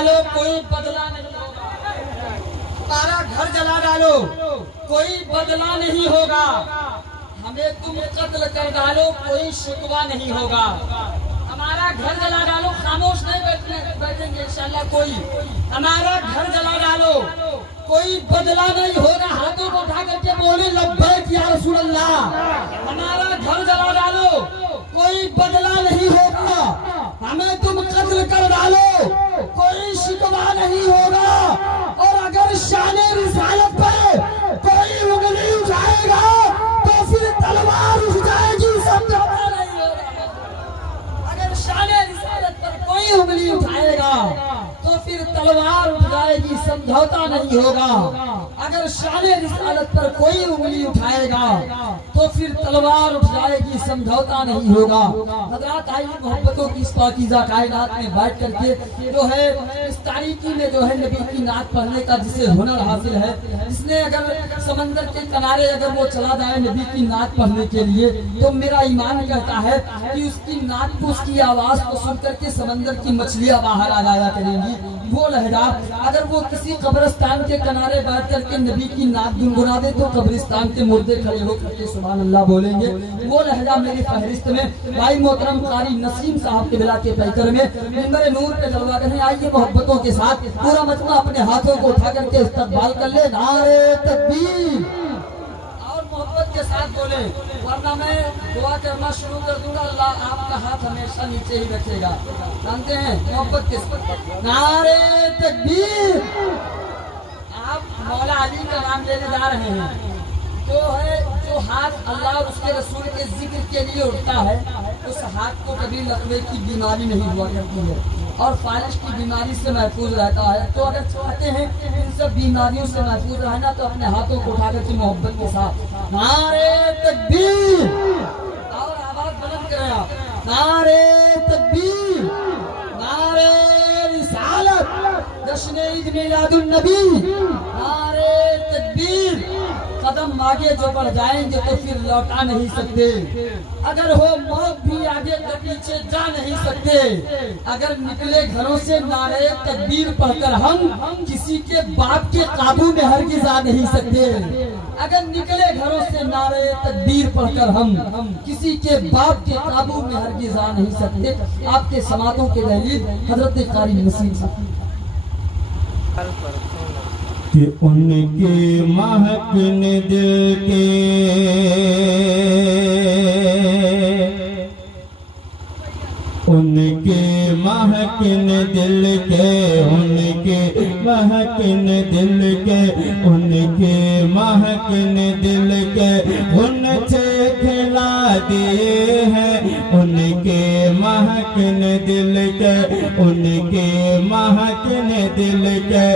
डालो कोई बदला नहीं होगा, हमारा घर जला डालो कोई बदला नहीं होगा, हमें तुम कत्ल कर डालो कोई शिकवा नहीं होगा। हमारा घर जला डालो, खामोश नहीं बैठेंगे इंशाल्लाह कोई। हमारा घर जला डालो कोई बदला नहीं होगा। हाथों को उठा करके बोले लब्बैक या रसूल अल्लाह। हमारा घर जला डालो कोई बदला नहीं होगा, हमें तुम कत्ल कर डालो कोई शिकवा नहीं होगा। और अगर शाने रिसालत पे कोई उंगली उठाएगा तो फिर तलवार उठ जाएगी, समझौता नहीं होगा। अगर शाने रिसालत पर कोई उंगली उठाएगा तो फिर तलवार उठ जाएगी, समझौता नहीं होगा। अगर शाने रिसालत पर कोई उंगली उठाएगा तो फिर तलवार उठ जाएगी, समझौता नहीं होगा। हज़रात आइए मोहब्बतों की इस पाकीज़ा कायनात में बैठ करके जो है इस तारीकी में जो है नबी की नात पढ़ने का जिसे हुनर हासिल है, जिसने अगर समंदर के किनारे अगर वो चला जाए नबी की नात पढ़ने के लिए तो मेरा ईमान कहता है कि उसकी नात को, उसकी आवाज को सुन करके समंदर की मछलियां बाहर आ जाया करेंगी। वो लहजा अगर वो किसी कब्रिस्तान के किनारे बैठ करके नबी की नात गुनगुना दे तो कब्रिस्तान के मुर्दे खड़े होकर के सुभान अल्लाह बोलेंगे। वो लहजा मेरी फहरिस्त में भाई मोहतरम कारी नसीम साहब के बिला के पैकर में मिंबर नूर पे जलवा रहे। आइए मोहब्बतों के साथ पूरा मजमा अपने हाथों को उठा करके इस्तकबाल कर ले, नारे तकबीर, और मोहब्बत के साथ बोले, वरना मैं दुआ करना शुरू कर दूंगा, अल्लाह आपका हाथ हमेशा नीचे ही रखेगा। जानते हैं मोहब्बत के साथ नारे तकबीर। आप मौला अली का नाम लेने जा रहे हैं, जो है जो हाथ अल्लाह और उसके रसूल के जिक्र के लिए उठता है उस हाथ को कभी लकवे की बीमारी नहीं हुआ करती है और फालिश की बीमारी से महफूज रहता है। तो अगर चाहते हैं इन सब बीमारियों से महफूज रहना तो अपने हाथों को उठा करके मोहब्बत के साथ नारे तकबीर, और आवाज बुलंद करें आप, नारे तकबीर, नारे रिसालत, जश्न ईद मिलादुन नबी, नारे तकबीर। कदम आगे जो बढ़ जाएंगे तो फिर लौटा नहीं सकते, अगर हो मौत भी आगे तो पीछे जा नहीं सकते। अगर निकले घरों से नारे तकबीर पढ़कर हम किसी के बाप के काबू में हरगिज आ नहीं सकते। अगर निकले घरों से नारे तकबीर पढ़कर हम किसी के बाप के काबू में हरगिज आ नहीं सकते। आपके समातों के दलील हजरत कारी नसीम साहब कि उनके महकन दिल के उनके महकन दिल के उनके महकन दिल के उनके महकन दिल के उनसे खिला दिए हैं उनके महकन दिल के उनके महकन दिल के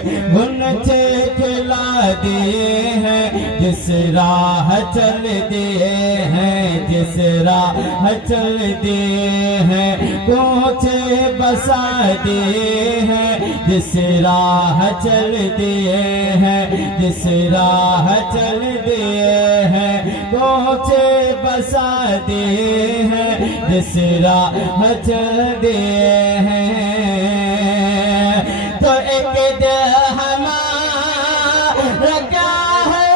उनसे खिला दिए हैं जिस राह चल दिए हैं जिस राह चल दिए हैं पहुँचे बसा दिए हैं जिस राह चल दिए हैं जिस राह चल दिए हैं पहुँचे बसा दिए हैं जिस राह चल दिए हैं। तो एक दिल हमारा क्या है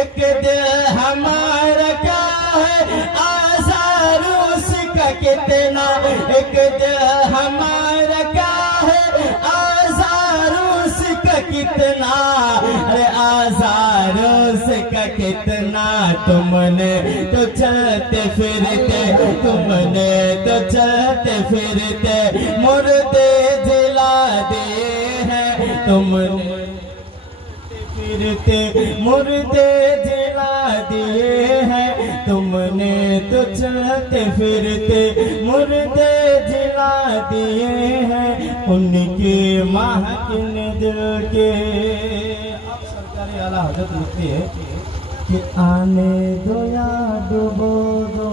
एक दिल हमारा क्या है आज़ार उसका कितना एक दिल हमारा क्या है आज़ार उसका कितना अरे आज़ार उसका कितना तुमने तो चलते फिरते तुमने तो चलते फिरते मुर्दे जला दिए हैं तुमने फिरते मुर्दे जला दिए हैं तुमने तो चलते फिरते मुर्दे जला दिए हैं उनके महकिन दिल के। अब सरकार आला हजरत लिखती है कि आने दो या डुबो दो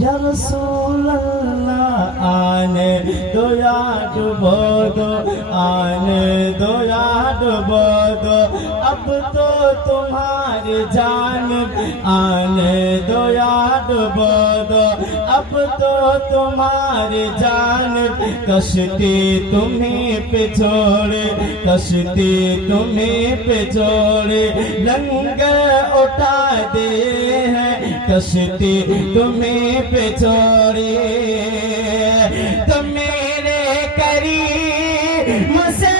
या रसूल अल्लाह आने दो या डुबो दो आने दो या डुबो दो, अब तो तुम्हारी जानिब आने दो यार डुबो दो, अब तो तुम्हारी जानिब कश्ती तुम्हें पे छोड़े, कश्ती तुम्हें पे छोड़े, लंगर उठा दे हैं कश्ती तुम्हें पे छोड़े। तो मेरे करीम से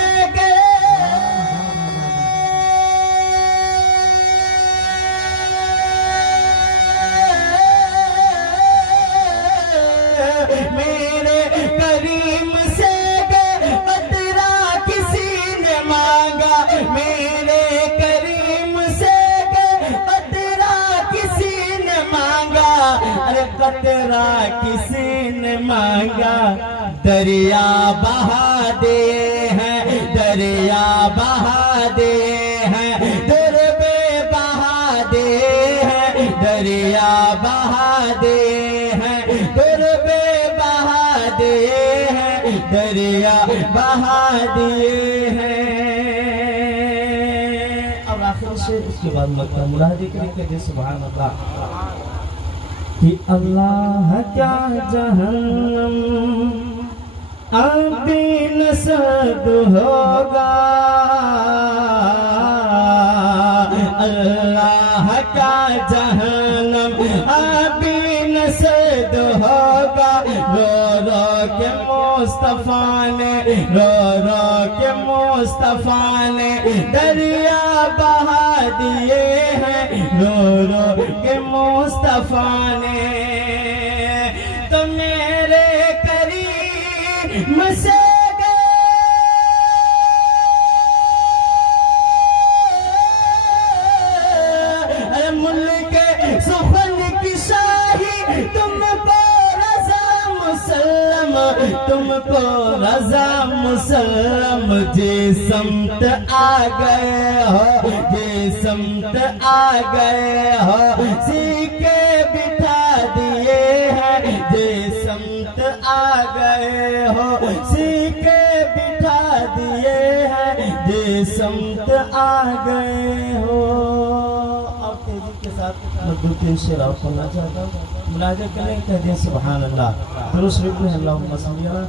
मेरे करीम से कतरा किसी ने मांगा, मेरे करीम से कतरा किसी ने मांगा, अरे कतरा किसी ने मांगा। दरिया बहा दे हैं, दरिया बहा दे हैं, दरबे बहा दे हैं, दरिया बहा दे हैं, दरबे बहा दे हैं, दरिया बहा दिए हैं। अब आखिर से इसके बाद मतलब मुरादे करेंगे सुभान अल्लाह कि अल्लाह क्या जहन्नम अभी नसद होगा, अल्लाह का जहन्नम अभी नसद होगा। रो रो के मुस्तफा ने, रो रो के मुस्तफा ने दरिया बहा दिए हैं, रो रो के मुस्तफा ने। तो मेरे करीम से तुमको रजा मुसल्लम जे समत आ गए हो, जे समत आ गए हो, सीके बिठा दिए हैं, जे समत आ गए हो, सीके बिठा दिए हैं, जे समत आ गए हो। और तेजी के साथ मैं दो तीन शेर और पढ़ना चाहता हूँ, मुलाज़ा करें, कह दें सुभान अल्लाह, दुरूद शरीफ में अल्लाहुम्मा सल्ली अला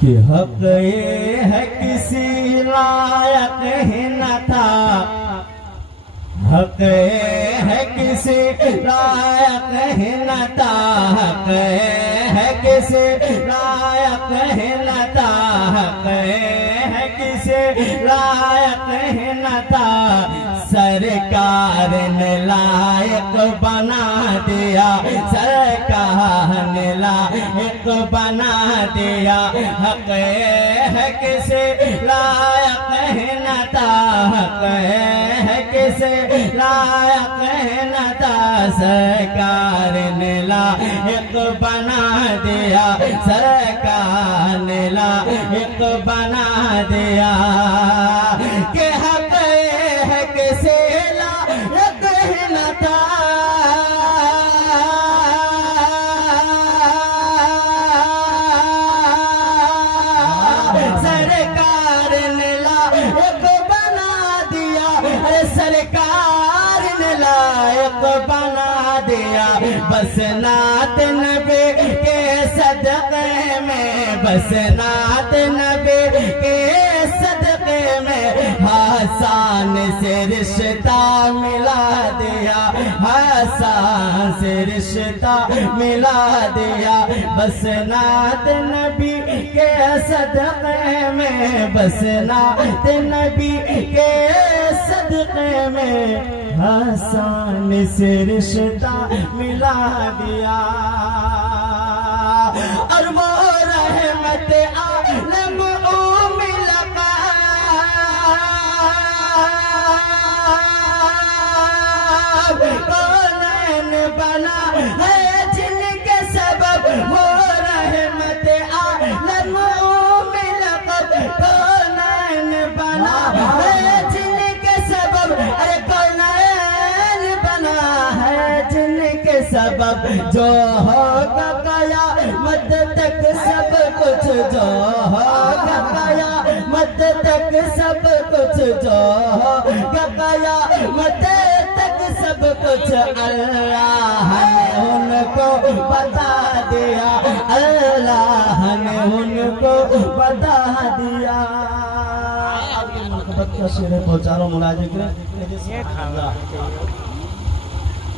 कि हक ये है किसी लायक ही न था, हक ये है किसी लायक ही न था, हक है किसी लायक ही न था, हक है किसी लायक ही न था। सरकार ने लायक बना दिया, सरकार ने लायक बना दिया, हक है किसी लायक ही न था, हक है किसी लायक ही न था। सरकार ने लायक बना दिया, सरकार ने लायक बना दिया कि हक है किसी लायक ही न था। सरकार ने लायक बना दिया, अरे सरकार ने लायक बना दिया। बस नात नबी के सदक़े में, बस नात नबी के सदक़े में हसन से रिश्ता मिला दिया, हसन से रिश्ता मिला दिया। बस नात नबी के सदक़े में, बस नात नबी के सदक़े में हसन से रिश्ता मिला दिया। और वो रहमत आलम कौन बना है जिनके सबब, वो रहमत आलम मिलकब। कौन बना है जिनके सबब, अरे कौन बना है जिनके सबब जो होगा कयामत तक सब कुछ जो होगा कयामत तक सब कुछ जो होगा कयामत तक सब कुछ अल्लाह ने उनको बता दिया, अल्लाह ने उनको बता दिया। का शेर पहुंचारो मुलाजिम के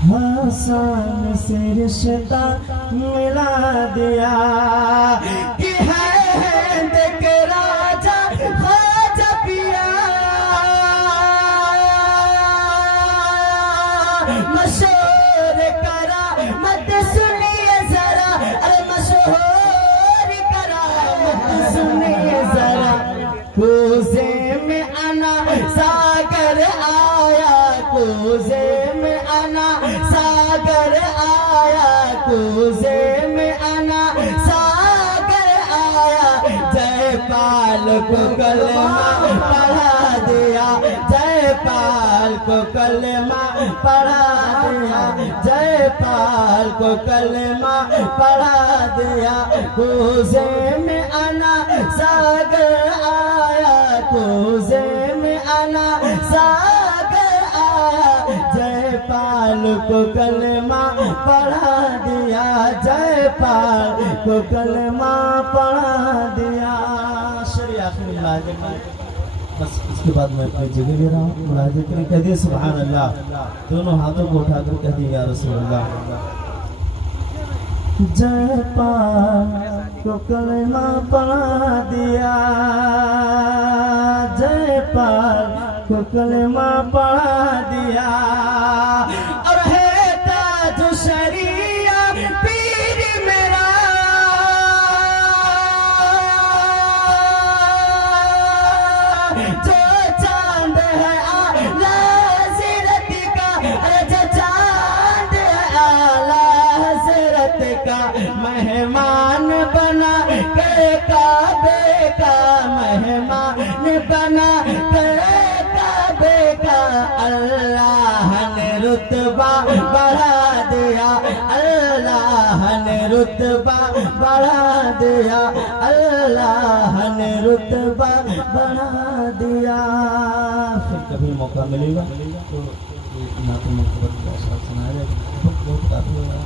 हसन से रिश्ता मिला दिया कि है देख राजा ख्वाजा पिया मशहूर करा मत सुनिए जरा, अरे मशहूर करा मत सुनिए जरा। कोसे में आना सागर आया, कोसे में आना सागर आया, कोसे में आना सागर आया। जयपाल को कलमा पढ़ा दिया, जयपाल को कलमा पढ़ा दिया, जयपाल को कलमा पढ़ा दिया। कोसे में आना सागर आया, कोसे में आना सागर आया। जयपाल को कलमा पढ़ा दिया, जयपाल को कलमा पढ़ा दिया। शरी आखिरी मुलाजिम, बस इसके बाद मैं अपनी जगह ले रहा हूँ। मुलाजिम करें, कह दिए सुभान अल्लाह, दोनों हाथों को उठाकर कह दिए या रसूल अल्लाह। जयपाल को कलमा पढ़ा दिया, जयपाल को कलमा पढ़ा दिया। और है ताज शरिया पीर मेरा, जो चांद है आला हज़रत का, अरे जो चांद है आला हज़रत का। मेहमान बना के काबे का, मेहमान बना के काबे का। अल्लाह ने रुतबा बढ़ा दिया, अल्लाह ने रुतबा बढ़ा दिया, अल्लाह ने रुतबा बढ़ा दिया। फिर कभी मौका मिलेगा तो नात मुकब्बत का साथ सुनाया जाएगा। बहुत काफी होगा।